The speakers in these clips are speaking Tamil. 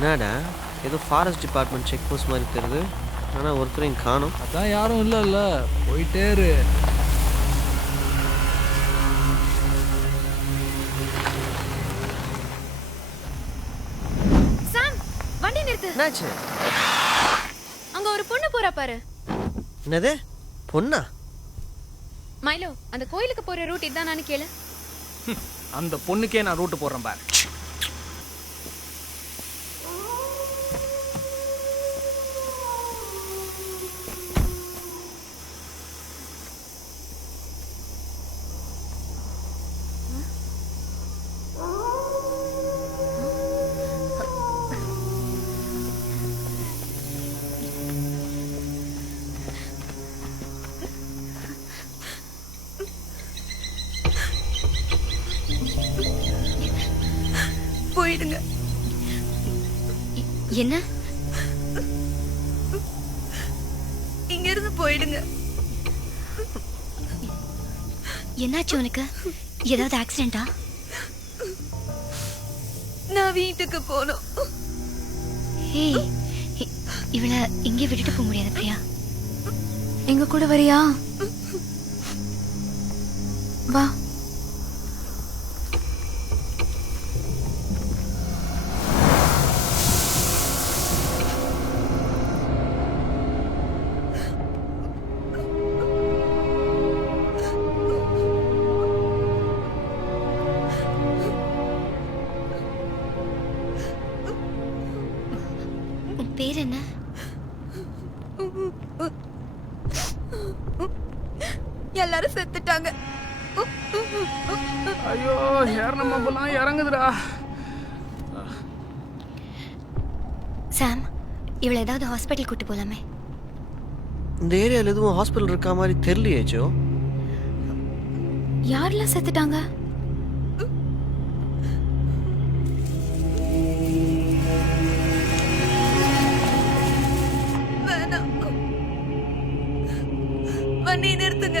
என்னடா ஏதோ ஃபாரஸ்ட் டிபார்ட்மெண்ட் செக் போஸ்ட் மாதிரி தெரியுது, ஆனால் ஒருத்தரையும் காணும். அதான் யாரும் இல்லைல்ல, போயிட்டே இரு. சாம், வண்டி நிறுத்து. என்னாச்சு? அங்க ஒரு பொண்ணு போறா பாரு. என்னது பொண்ணா? மைலோ, அந்த கோயிலுக்கு போற ரூட் இதானான்னு கேளு. அந்த பொண்ணுக்கே நான் ரூட்டு போடுறேன் பாரு. போயிடுங்க. என்ன? இங்க இருந்து போயிடுங்க. என்னாச்சு உனக்கு? ஏதாவது ஆக்சிடென்ட்டா? நான் வீட்டுக்கு போகணும். ஏய், இவளை இங்கே விட்டுட்டு போக முடியாது பிரியா. எங்க கூட வரியா? வா. உன் பேர் என்ன? எல்லாரும் செத்துட்டாங்க. ஐயோ, ஏறின மம்பெல்லாம் இறங்குதுடா. சாம், இவளை ஏதாவது ஹாஸ்பிட்டல் கூட்டு போலாமே. இந்த ஏரியாவில் எதுவும் ஹாஸ்பிட்டல் இருக்கா மாதிரி தெரியலையே ஜோ. யாரெல்லாம் செத்துட்டாங்க? வண்டி நிறுத்துங்க.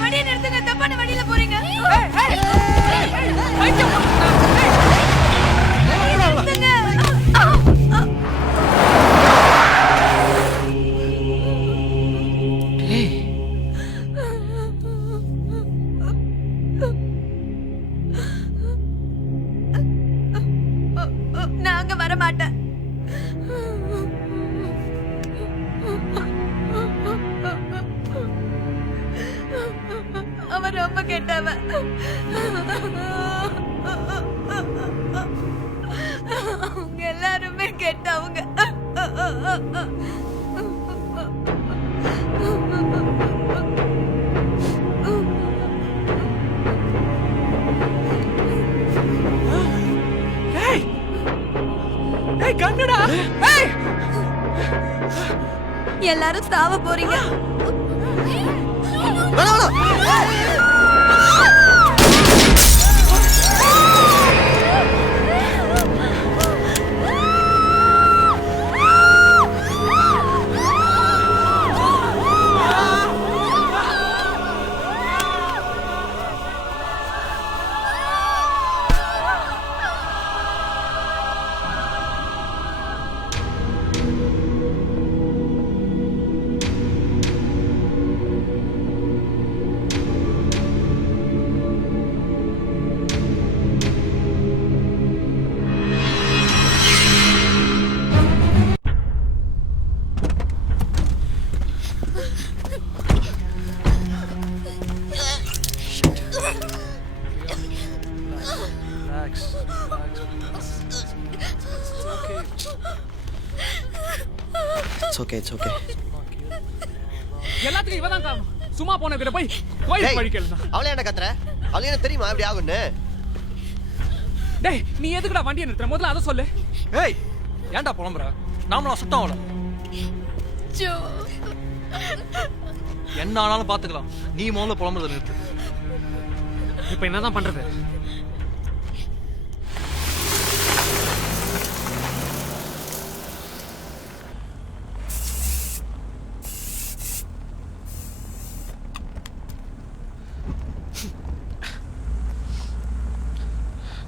வண்டி நிறுத்துங்க, தப்பான வண்டியில போறீங்க. நாங்க வர மாட்டேன். அவன் ரொம்ப கெட்டவன். அவங்க எல்லாருமே கெட்டவங்க. எல்லாரும் சாவ போறீங்க. It's okay, it's okay. எல்லாத்துக்கும் இவதான் காரணம். சும்மா போன கிட்ட போய் கோயில் படிக்கலாம். அவளே என்ன கத்துற? அவளுக்கு என்ன தெரியுமா இப்படி ஆகும்னு? டேய், நீ எதுக்குடா வண்டியை நிறுத்துற? முதல்ல அதை சொல்லு. ஏய், ஏன்டா புலம்புற? நாமளா சுத்தம் அவள. ஜோ, என்ன ஆனாலும் பாத்துக்கலாம். நீ முதல்ல புலம்புறத நிறுத்து. இப்போ என்னதான் பண்றது?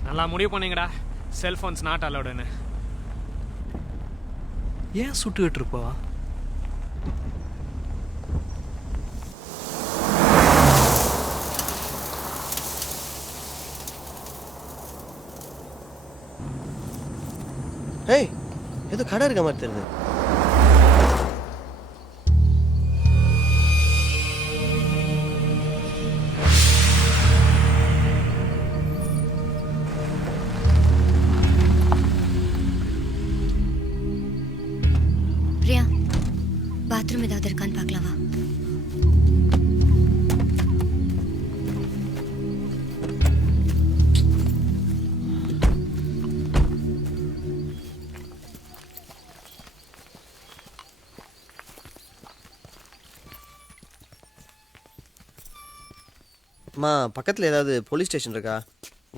நல்லா முடிவு பண்ணீங்கடா. Cellphones not அலவுடுன்னு. ஏன் சுட்டுக்கிட்டு இருப்பா? ஏய் ஏதோ கடை இருக்க மாதிரி தெரியுது. பிரியா, பாத்ரூம் ஏதாவது இருக்கான்னு பார்க்கலாமா? அம்மா பக்கத்தில் ஏதாவது போலீஸ் ஸ்டேஷன் இருக்கா?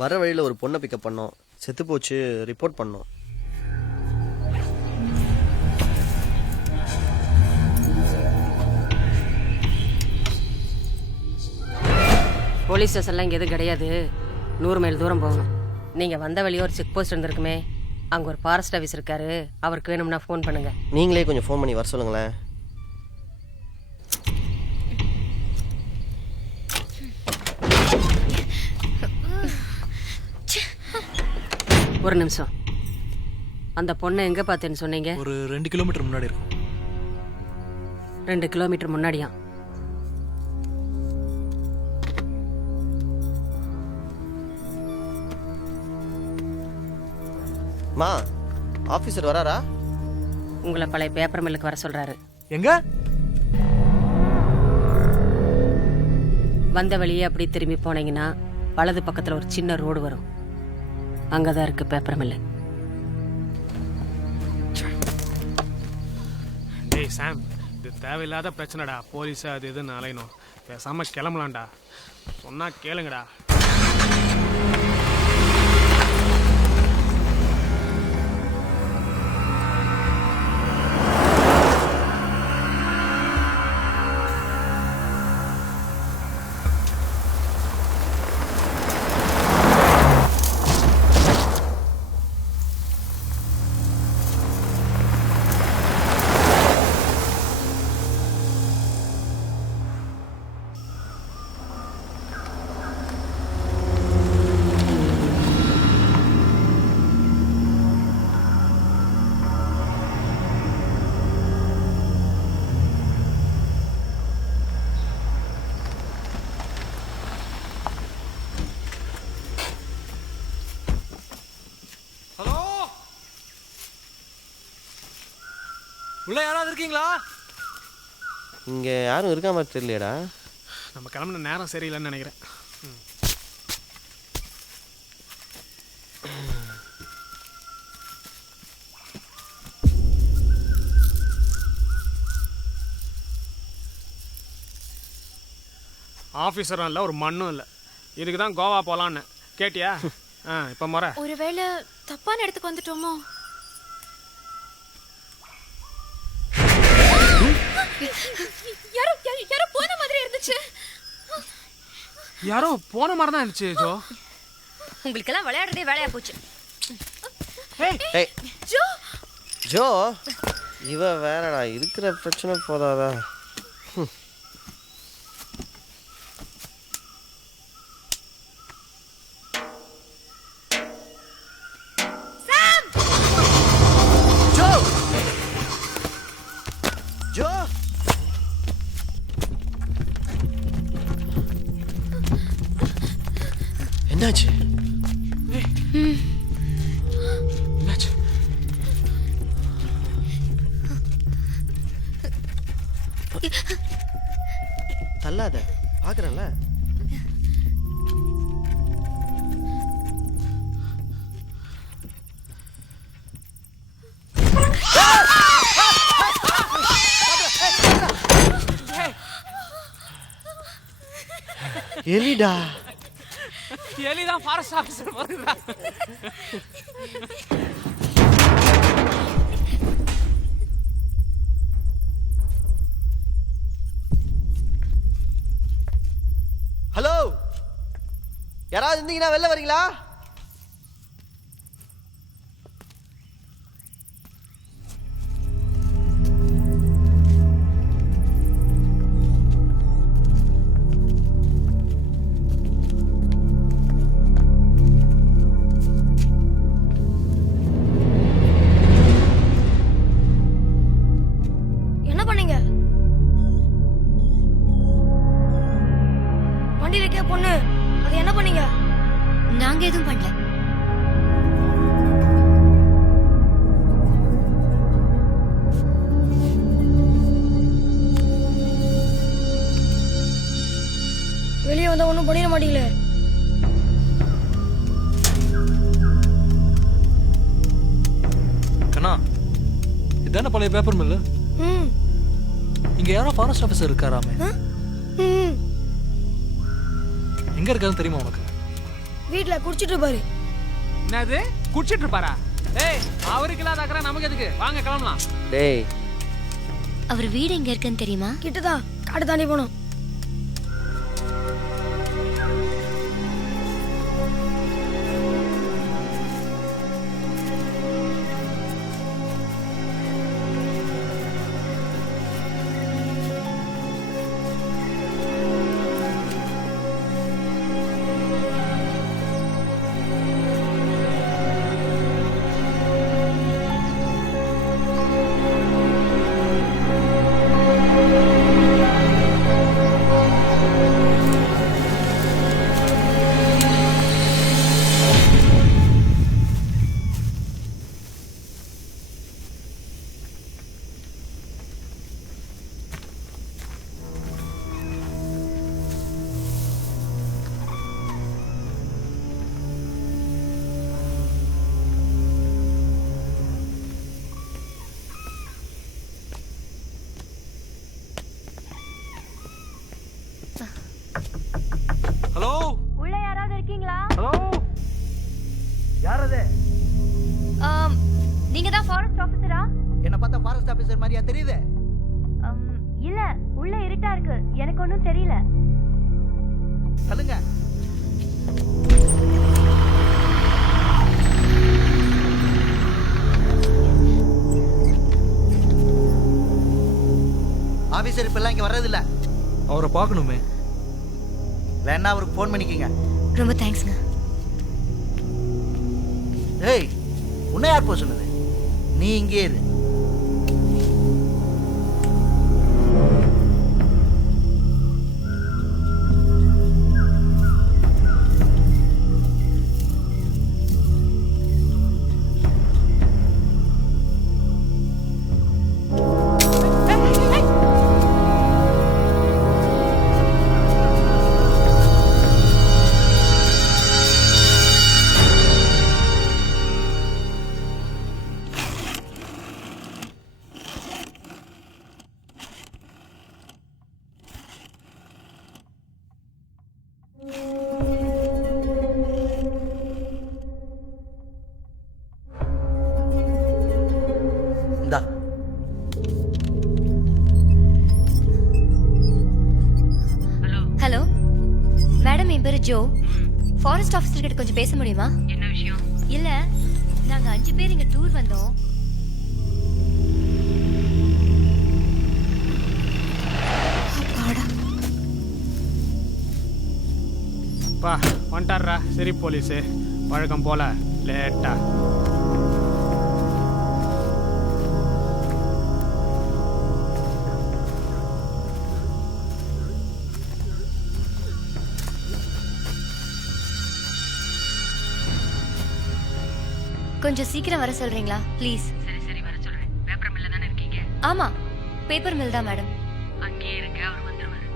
வர வழியில் ஒரு பொண்ணை பிக்கப் பண்ணோம், செத்து போச்சு, ரிப்போர்ட் பண்ணோம். போலீஸ் ஸ்டேஷன்லாம் இங்கே எதுவும் கிடையாது. 100 மைல் தூரம் போகணும். நீங்கள் வந்த வழியே ஒரு செக் போஸ்ட் இருந்திருக்குமே, அங்கே ஒரு ஃபாரஸ்ட் ஆஃபீஸ் இருக்காரு. அவருக்கு வேணும்னா ஃபோன் பண்ணுங்கள். நீங்களே கொஞ்சம் ஃபோன் பண்ணி வர சொல்லுங்களேன். ஒரு நிமிஷம். அந்த பொண்ணை எங்கே பார்த்தேன்னு சொன்னீங்க? ஒரு 2 கிலோமீட்டர் முன்னாடி இருக்கும். 2 கிலோமீட்டர் முன்னாடியா? மா ஆஃபீஸர் வராரா? உங்களை பழைய பேப்பர் மில்லுக்கு வர சொல்கிறாரு. எங்க? வந்த வழியே அப்படி திரும்பி போனீங்கன்னா வலது பக்கத்தில் ஒரு சின்ன ரோடு வரும். அங்கே தான் இருக்குது பேப்பர் மில்லு. டேய் சாம், இது தேவையில்லாத பிரச்சனைடா. போலீஸு அது இதுன்னு அலையணும். பேசாம கிளம்பலாம்டா. சொன்னா கேளுங்கடா. ஹலோ, உள்ள யாராவது இருக்கீங்களா? இங்கே யாரும் இருக்கா மாதிரி தெரியலையடா. நம்ம கிளம்புன நேரம் சரியில்லைன்னு நினைக்கிறேன். ஆஃபீஸரும் இல்லை, ஒரு மண்ணும் இல்லை. இதுக்கு தான் கோவா போகலான்னு கேட்டியா? இப்போ முறை. ஒருவேளை தப்பான இடத்துக்கு வந்துட்டோமோ? யாரோ போன மாதிரி இருந்துச்சு. யாரோ போன மாதிரி தான் இருந்துச்சு. ஜோ, உங்களுக்கெல்லாம் விளையாடுறதே வேலையா போச்சு. ஏய் ஜோ, ஜோ இவ வேறடா, இருக்கிற பிரச்சனை போதாதா? ஜோ ஜோ என்னாச்சு? என்னாச்சு? தள்ளாத, பாக்குறேன்ல. எலிடா. எலிதான் ஃபாரஸ்ட் ஆஃபீஸர் வருதுடா. ஹலோ, யாராவது இருந்தீங்கன்னா வெளில வரீங்களா? நாங்க எதுவும் பண்ணல. வெளியே வந்தா ஒன்றும் பண்ணிட மாட்டீங்களே. கண்ணா இதானே பழைய பேப்பர் மில்லு? ம் இங்க யாரோ ஃபாரஸ்ட் ஆஃபீஸர் இருக்காராமே. ம் எங்க இருக்காருன்னு தெரியுமா உனக்கு? வீட்டில் குடிச்சிட்டு இருப்பாரு. என்னது குடிச்சிட்டு இருப்பாரா? ஏய் அவருக்கு இல்லாத அக்கறை நமக்கு எதுக்கு? வாங்க கிளம்பலாம். டேய் அவர் வீடு எங்க இருக்குன்னு தெரியுமா? கிட்டதான் காடு தாண்டி போனோம். ஹலோ உள்ள யாராவது இருக்கீங்களா? ஹலோ யார் அது? நீங்க தான் ஃபாரஸ்ட் ஆபீசரா? என்ன பார்த்தா ஃபாரஸ்ட் ஆபீசர் மாதிரியா தெரியுது? இல்ல, உள்ள இருட்டா இருக்கு, எனக்கு ஒன்றும் தெரியல. சொல்லுங்க. ஆபீசர் இப்பெல்லாம் இங்க வர்றதில்ல. அவரை பார்க்கணுமே. வேணா அவருக்கு ஃபோன் பண்ணிக்கங்க. ரொம்ப தேங்க்ஸ்ங்க. ஏய் உன்னை யார் போக சொன்னது? நீ இங்கே இரு. இந்தா. ஹலோ மேடம், என் பேரு ஜோ. ஃபாரஸ்ட் ஆஃபீஸர் கிட்ட கொஞ்சம் பேச முடியுமா? என்ன விஷயம்? இல்ல, நாங்க 5 பேர் இங்க டூர் வந்தோம். பா வந்துட்டாரா? சரி போலீஸு வழக்கம் போல லேட்டா. கொஞ்சம் சீக்கிரம் வர சொல்றீங்களா ப்ளீஸ்? சரி சரி வர சொல்றேன். பேப்பர் மில்ல தானே இருக்கீங்க? ஆமா, பேப்பர் மில் தான் மேடம். அங்கேயே இருங்க, அவர் வந்துருவாரு.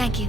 தேங்க்யூ.